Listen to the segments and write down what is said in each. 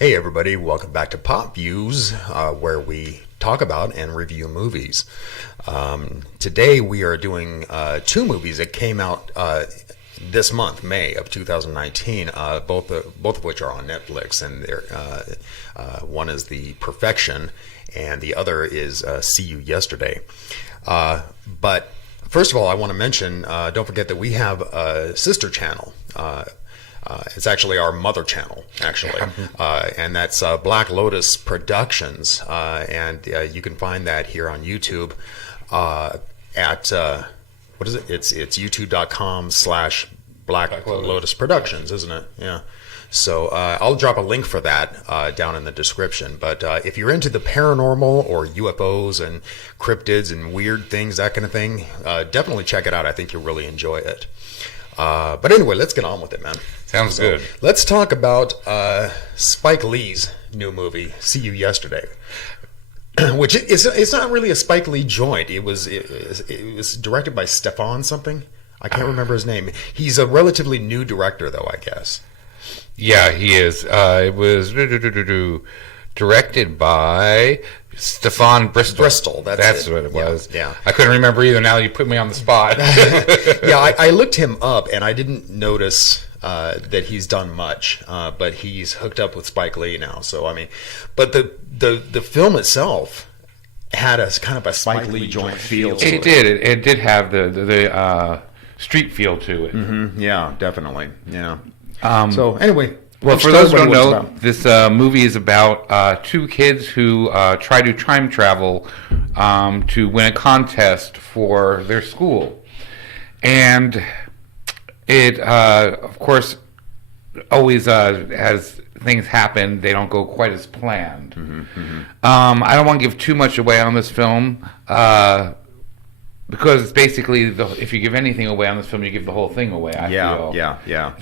Hey everybody, welcome back to PopViews, where we talk about and review movies. Today we are doing two movies that came out this month, May of 2019, both of which are on Netflix, and one is The Perfection and the other is See You Yesterday. But first of all, I want to mention, don't forget that we have a sister channel. It's actually our mother channel, actually, and that's Black Lotus Productions, and you can find that here on YouTube at what is it? It's youtube.com/Black Lotus Productions, isn't it? Yeah. So I'll drop a link for that down in the description. But if you're into the paranormal or UFOs and cryptids and weird things, that kind of thing, definitely check it out. I think you'll really enjoy it. But anyway, let's get on with it, man. Sounds good. Let's talk about Spike Lee's new movie, See You Yesterday, which it's not really a Spike Lee joint. It was directed by Stefan something. I can't remember his name. He's a relatively new director, though, I guess. Yeah, he is. It was directed by Stefan Bristol. That's what it was. Yeah. I couldn't remember either. Now you put me on the spot. Yeah, I looked him up, and I didn't notice that he's done much, but he's hooked up with Spike Lee now. So I mean, but the film itself had a kind of a Spike Lee joint feel. It did. It did have the street feel to it. Mm-hmm. Yeah, definitely. Yeah. So anyway. Well, for those who don't know, this movie is about two kids who try to time travel to win a contest for their school. And it, of course, always as things happen, they don't go quite as planned. Mm-hmm, mm-hmm. I don't want to give too much away on this film, because it's basically, if you give anything away on this film, you give the whole thing away, I feel. Yeah.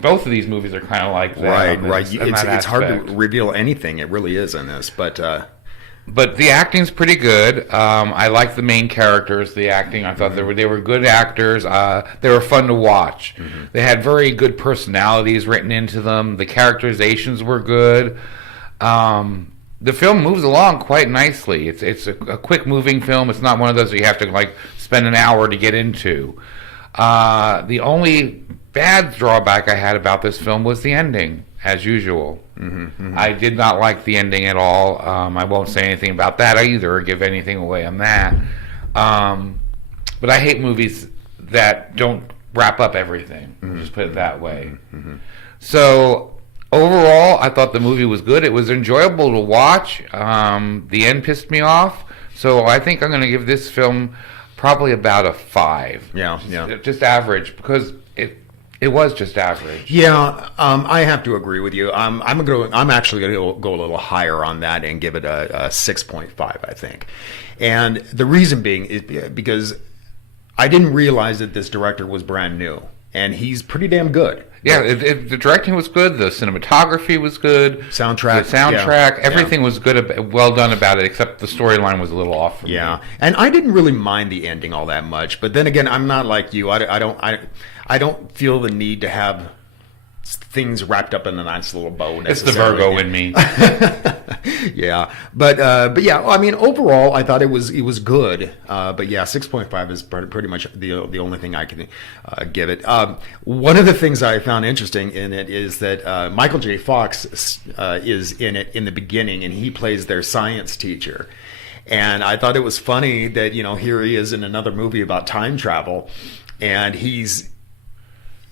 Both of these movies are kind of like that. Right. It's hard to reveal anything. It really is in this. But the acting's pretty good. I like the main characters, the acting. I thought they were good actors. They were fun to watch. Mm-hmm. They had very good personalities written into them. The characterizations were good. The film moves along quite nicely. It's a quick moving film. It's not one of those that you have to spend an hour to get into. The only bad drawback I had about this film was the ending, as usual. Mm-hmm, mm-hmm. I did not like the ending at all. I won't say anything about that either or give anything away on that. But I hate movies that don't wrap up everything. Mm-hmm. Just put it that way. Mm-hmm. So overall, I thought the movie was good. It was enjoyable to watch. The end pissed me off. So I think I'm going to give this film probably about a 5. Yeah. Just average, because it was just average. Yeah, I have to agree with you. I'm actually going to go a little higher on that and give it a 6.5, I think. And the reason being is because I didn't realize that this director was brand new, and he's pretty damn good. Yeah, the directing was good. The cinematography was good. Soundtrack. Everything was good, well done about it, except the storyline was a little off for me. Yeah, and I didn't really mind the ending all that much. But then again, I'm not like you. I don't feel the need to have things wrapped up in a nice little bow. It's the Virgo in me. Yeah, but yeah, I mean, overall, I thought it was good. But yeah, 6.5 is pretty much the only thing I can give it. One of the things I found interesting in it is that Michael J. Fox is in it in the beginning, and he plays their science teacher. And I thought it was funny that here he is in another movie about time travel, and he's.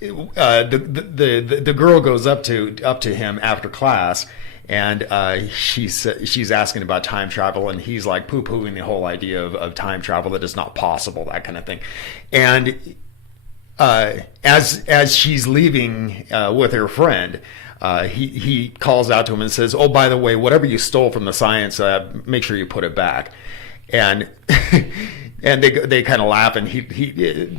The girl goes up to him after class, and she's asking about time travel, and he's like poo-pooing the whole idea of time travel, that it's not possible, that kind of thing. And as she's leaving with her friend, he calls out to him and says, "Oh, by the way, whatever you stole from the science, make sure you put it back." And and they kind of laugh, and he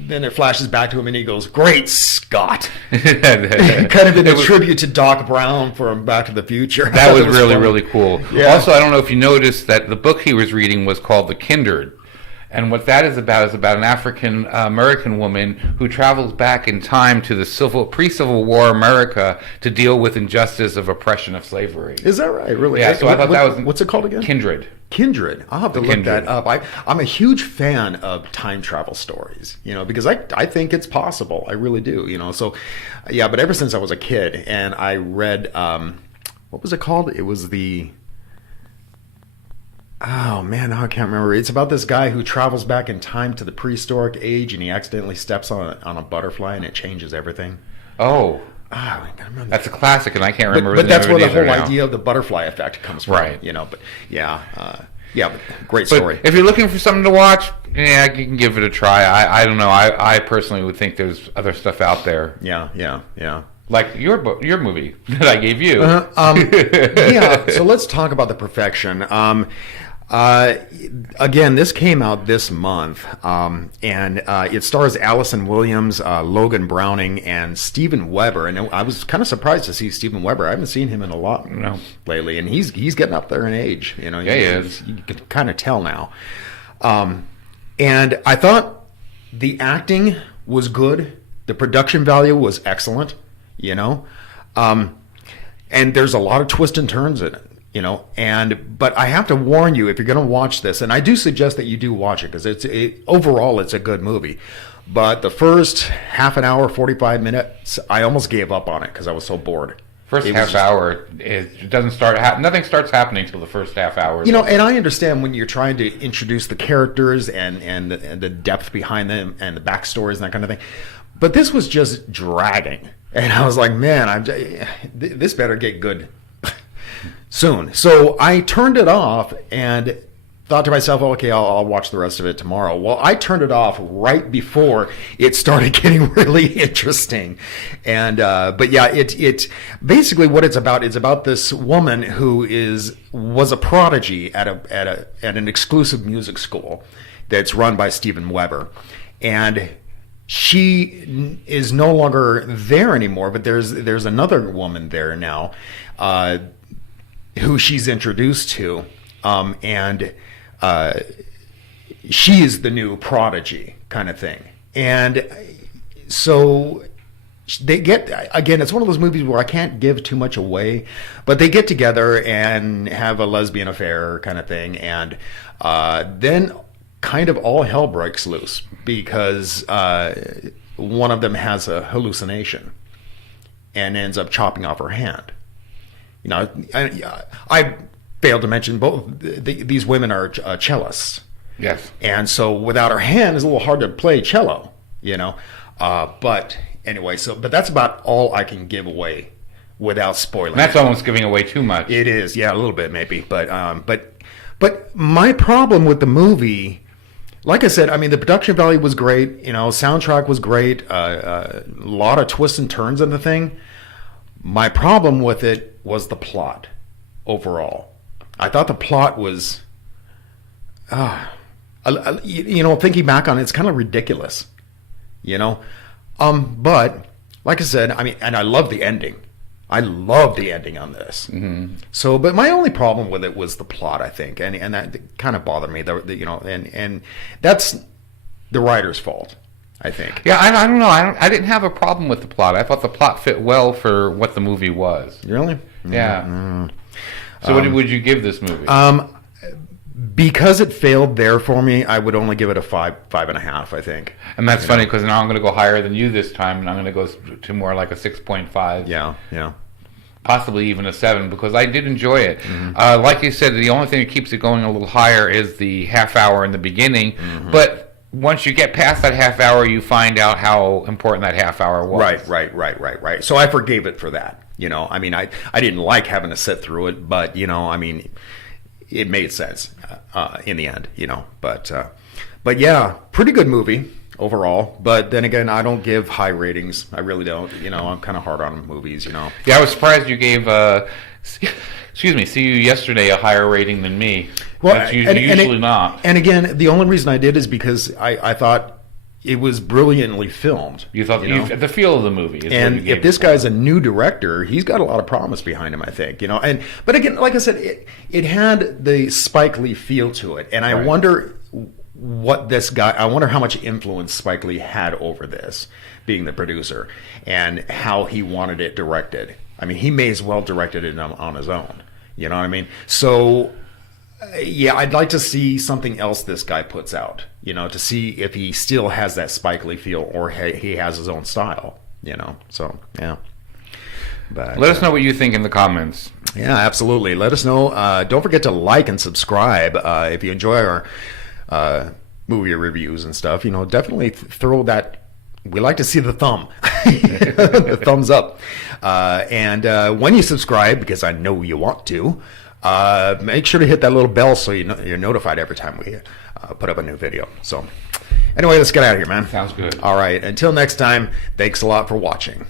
then it flashes back to him, and he goes, "Great Scott!" Kind of in a tribute to Doc Brown from Back to the Future. That was really, really cool. Yeah. Also, I don't know if you noticed that the book he was reading was called The Kindred, And what that is about an African American woman who travels back in time to the pre-Civil War America to deal with injustice of oppression of slavery. Is that right? Really? Yeah. So I thought that was what's it called again? Kindred. Kindred. I'll have to look that up. I'm a huge fan of time travel stories, because I think it's possible. I really do, So, yeah, but ever since I was a kid, and I read, what was it called? It was oh man, now I can't remember. It's about this guy who travels back in time to the prehistoric age, and he accidentally steps on a butterfly, and it changes everything. Oh. I can't remember. That's a classic, and I can't remember. But that's where the whole idea of the butterfly effect comes from, right? But yeah, but great story. But if you're looking for something to watch, yeah, you can give it a try. I don't know. I personally would think there's other stuff out there. Yeah. Like your movie that I gave you. Yeah. So let's talk about The Perfection. Again, this came out this month, and it stars Allison Williams, Logan Browning, and Steven Weber. And I was kind of surprised to see Steven Weber. I haven't seen him in a lot lately, and he's getting up there in age. Yeah, he is. You can kind of tell now. And I thought the acting was good. The production value was excellent. And there's a lot of twists and turns in it. But I have to warn you, if you're going to watch this, and I do suggest that you do watch it, because overall it's a good movie. But the first half an hour, 45 minutes, I almost gave up on it because I was so bored. First half hour, it doesn't start. Nothing starts happening until the first half hour. And I understand when you're trying to introduce the characters and the depth behind them and the backstories and that kind of thing. But this was just dragging, and I was like, man, this better get good soon. So I turned it off and thought to myself, okay, I'll watch the rest of it tomorrow. Well, I turned it off right before it started getting really interesting. And but yeah, it basically what it's about is about this woman who was a prodigy at an exclusive music school that's run by Steven Weber, and she is no longer there anymore. But there's another woman there now, who she's introduced to, and she is the new prodigy kind of thing. And so they get, again, it's one of those movies where I can't give too much away, but they get together and have a lesbian affair kind of thing, and then kind of all hell breaks loose because one of them has a hallucination and ends up chopping off her hand. I failed to mention both these women are cellists. Yes. And so without her hand, it's a little hard to play cello, But anyway, but that's about all I can give away without spoiling. And that's almost giving away too much. It is, yeah, a little bit maybe. But my problem with the movie, like I said, I mean, the production value was great. Soundtrack was great. A lot of twists and turns in the thing. My problem with it was the plot overall. I thought the plot was, thinking back on it, it's kind of ridiculous, But like I said, I mean, and I love the ending. I love the ending on this. Mm-hmm. So, but my only problem with it was the plot, I think, and that kind of bothered me. And that's the writer's fault, I think. Yeah, I don't know. I didn't have a problem with the plot. I thought the plot fit well for what the movie was. Really? Yeah. Mm-hmm. So what would you give this movie? Because it failed there for me, I would only give it a 5.5, I think. And that's funny because now I'm going to go higher than you this time, and I'm going to go to more like a 6.5. Yeah. Possibly even a 7, because I did enjoy it. Mm-hmm. Like you said, the only thing that keeps it going a little higher is the half hour in the beginning. Mm-hmm. But once you get past that half hour, you find out how important that half hour was. Right. So I forgave it for that. I mean, I didn't like having to sit through it, but, I mean, it made sense in the end, But yeah, pretty good movie overall. But then again, I don't give high ratings. I really don't. I'm kind of hard on movies, Yeah, I was surprised you gave, See You Yesterday a higher rating than me. Well, that's usually not. And again, the only reason I did is because I thought it was brilliantly filmed. You thought the feel of the movie. And if this guy's a new director, he's got a lot of promise behind him, I think. But again, like I said, it had the Spike Lee feel to it, and I wonder what this guy, I wonder how much influence Spike Lee had over this, being the producer, and how he wanted it directed. I mean, he may as well directed it on his own. You know what I mean? So, yeah, I'd like to see something else this guy puts out, you know, to see if he still has that Spike Lee feel or he has his own style, you know. So, yeah. But, let us know what you think in the comments. Yeah, absolutely. Let us know. Don't forget to like and subscribe if you enjoy our movie reviews and stuff. You know, definitely throw that. We like to see the thumb, the thumbs up. And when you subscribe, because I know you want to, make sure to hit that little bell so you're notified every time we put up a new video. So anyway, let's get out of here, man. Sounds good. All right. Until next time, thanks a lot for watching.